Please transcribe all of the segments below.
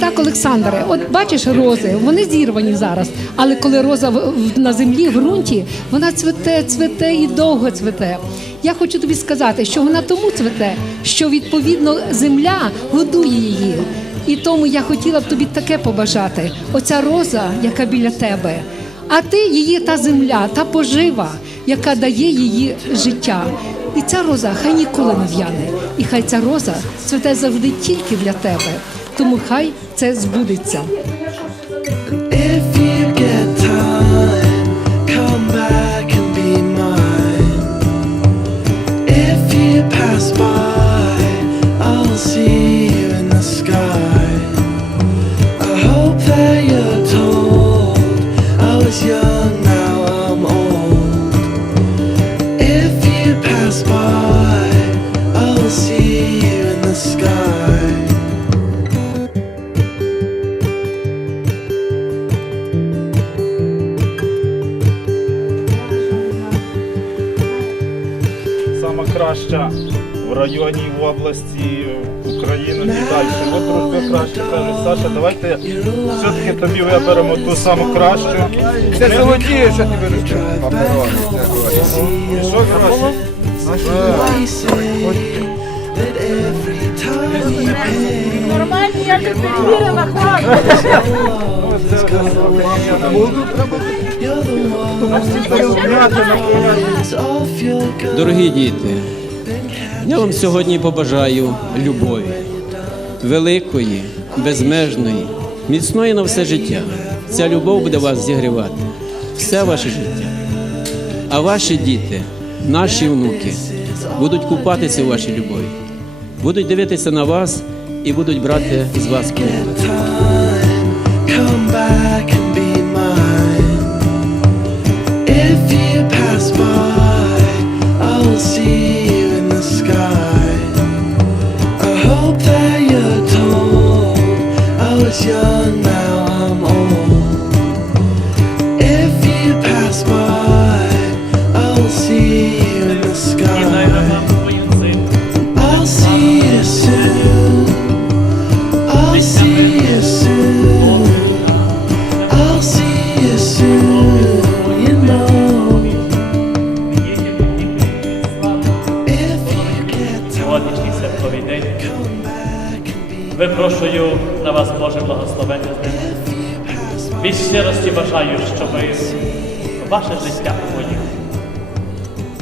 Так, Олександре, от бачиш рози, вони зірвані зараз. Але коли роза на землі, в ґрунті, вона цвете, цвете і довго цвете. Я хочу тобі сказати, що вона тому цвете, що відповідно земля годує її. І тому я хотіла б тобі таке побажати: оця роза, яка біля тебе, а ти її та земля, та пожива, яка дає її життя. І ця роза хай ніколи не в'яне, і хай ця роза цвете завжди тільки для тебе. Тому хай це збудеться. Краща в районі, в області, України і далі. От дружби краще каже, Саша, давайте все-таки тобі виберемо ту саму кращу. Це золоті, що ти береш. Паперони, це гроші. І що pay, Нормально, я не перевірила, хлопці. you're the Дорогі діти, я вам сьогодні побажаю любові, великої, безмежної, міцної на все життя. Ця любов буде вас зігрівати все ваше життя. А ваші діти, наші внуки, будуть купатися у вашій любові, будуть дивитися на вас і будуть брати з вас приклад. Young, now I'm old. If you pass by, Випрошую на вас Боже благословення. З ним. Від щирості бажаю, щоб ваше життя моє,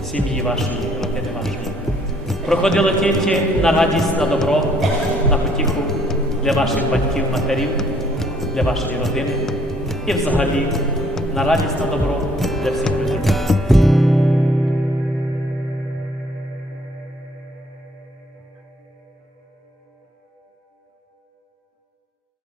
сім'ї вашої, родини вашої, проходило тільки на радість, на добро, на потіху для ваших батьків, матерів, для вашої родини. І взагалі на радість, на добро для всіх